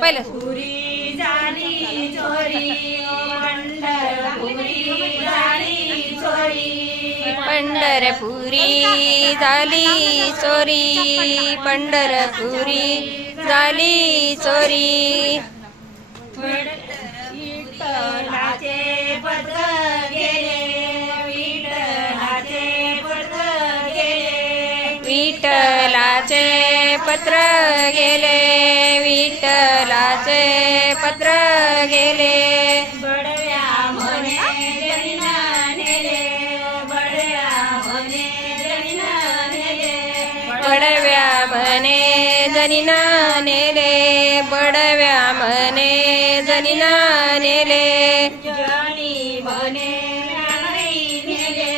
पहिलं पुरी झाली चोरी पंढरपुरी झाली चोरी पंढरपुरी झाली चोरी पंढरपुरी झाली चोरी विठ्ठलाचे पत्र गेले विठ्ठलाचे पत्र गेले विठ्ठलाचे पत्र गेले विठ्ठलाचे पत्र गेले बडव्या म्हणे जनिना नेले बडव्या म्हणे जनिना नेले बडव्या म्हणे जनिना नेले बडव्या म्हणे जनिना नेले जनी म्हणे म्यानई नेले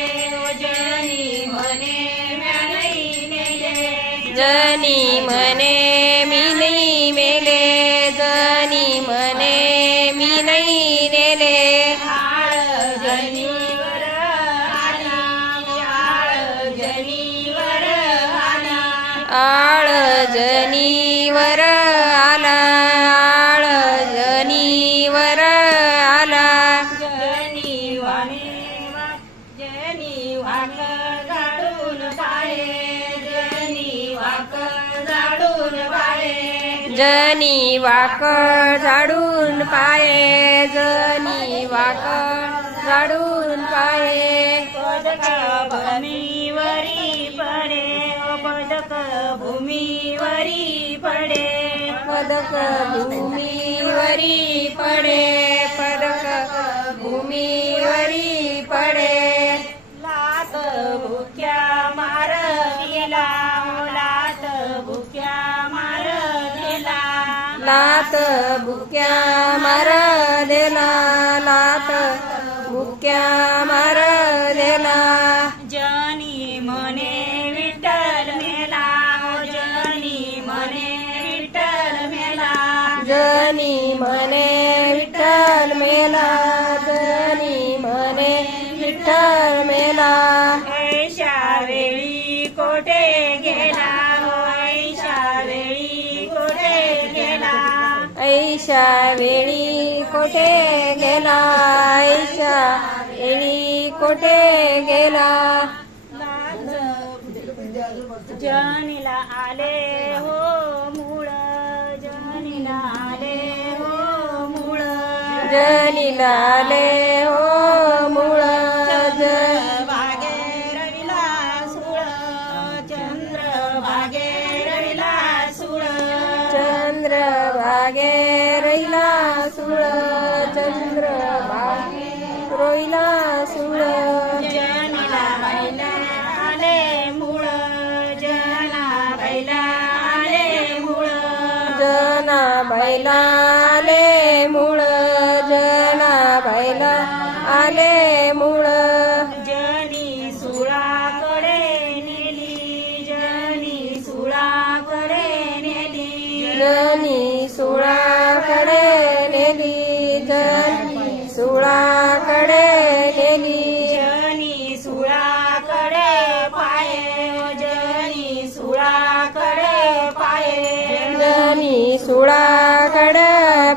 जनी म्हणे म्यानई नेले जनी म्हणे मी नाही मेले जनी म्हणे मी नाही नेले आळ जनीवर आला आळ जनीवर आला आळ जनीवर आला आळ जनीवर आला जनी वाक झाडून पाळे जनी वाक झाडून पाळे जनी वाकड झाडून पाये जनी वाकड झाडून पाये पदक भूमीवरी पडे पदक भूमीवरी पडे पदक भूमीवरी पडे पदक भूमीवरी पडे लात भुक्या मार गेला लात भुक्या मार गेला लात बुक्या मार देला लात बुक्या मार देला जनी म्हणे विठ्ठल मेला जनी म्हणे विठ्ठल मेला जनी म्हणे विठ्ठल मेला जनी म्हणे विठ्ठल मेला ऐशा वेळी कोठे गेला ऐशा वेळी कोठे गेला ऐशा वेळी कोठे गेला ऐशा वेळी कोठे गेला जनीला आले हो मूळ जनीला आले हो मूळ जनीला आले हो मूळ भागे रविला सुळ चंद्र भागे रविला सुळ चंद्र भागे रहिला सुळ चंद्र भागे रोईला सुळ जनीला बैला आले मूळ जना बैला आले मूळ जना बैला आले मूळ जना बैला आले मूळ जनी सुळाकडे नेली जनी सुळाकडे नेली जनी सुळाकडे नेली जनी सुळाकडे नेली जनी सुळाकडे पाये जनी सुळाकडे पाये जनी सुळाकडे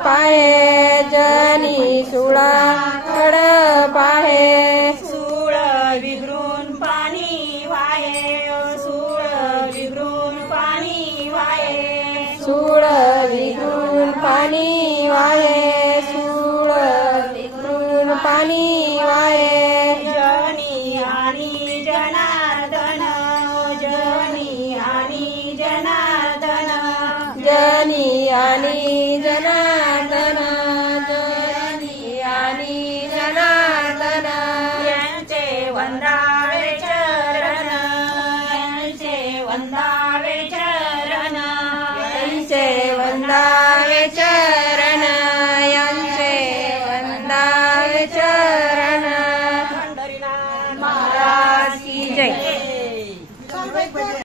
पाहे जनी सुळाकडे पाहे सूळ विघरून पाणी वाहे सूळ विघरून पाणी वाहे सूळ विघरून पाणी वाहे सूळ विघरून पाणी